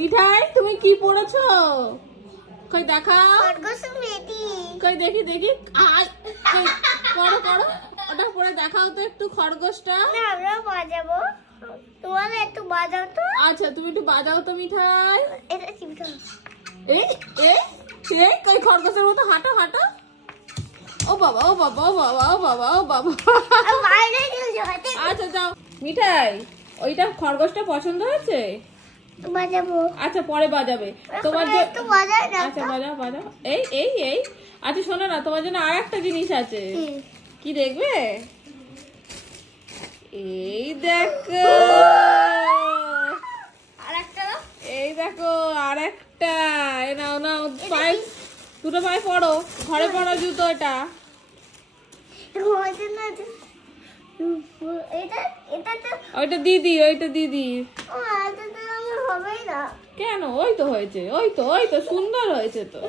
মিঠাই তুমি কি পড়েছো? কই দেখাও। কই দেখি দেখি। করো করো, ওটা পরে দেখাও তো একটু খরগোশটা। আমরা বাজাবো, তোমার একটু বাজাও তো। আচ্ছা তুমি একটু বাজাও তো মিঠাই। এটা চিমটা। এই এই এই কই খরগোশের মতো হাঁটো হাঁটো। ও বাবা ও বাবা ও বাবা ও বাবা ও বাবা। আচ্ছা যাও। মিঠাই ওইটা খরগোশটা পছন্দ হয়েছে? বাজাবো। আচ্ছা পরে বাজাবে তোমার একটু বাজাও না। আচ্ছা বাজাও বাজাও। এই এই এই আচ্ছা শোনো না, তোমার জন্য আর একটা জিনিস আছে। কি দেখবে? এই দেখো, আরেকটা এই দেখো আরেকটা। এই নাও নাও, পায়ে দুটো পায়ে পড়ো, ঘরে পড়ো জুতো। এটা এটা এটা তো ওইটা দিদি, ওইটা দিদি। এটা তো আমার হবেই না। কেন? ওই তো হয়েছে, ওই তো ওই তো সুন্দর হয়েছে তো।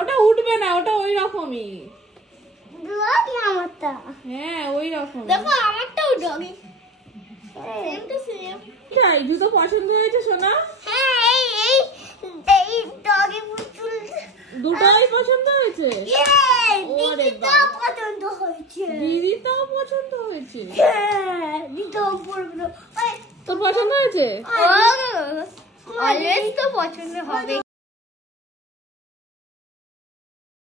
ওটা উঠবে না, ওটা ওই রকমই। ডগি আমারটা। হ্যাঁ ওই রকম। দেখো আমারটাও ডগি। Same to same. তাই জুতো পছন্দ হয়েছে সোনা? হ্যাঁ এই ডগি পুতুল দুটোই পছন্দ হয়েছে? ওরে দিদিটাও পছন্দ হয়েছে। দিদিটাও পছন্দ হয়েছে? হ্যাঁ দিদিটাও পছন্দ। তোর পছন্দ হয়েছে? অলওয়েজ তো পছন্দ হবে।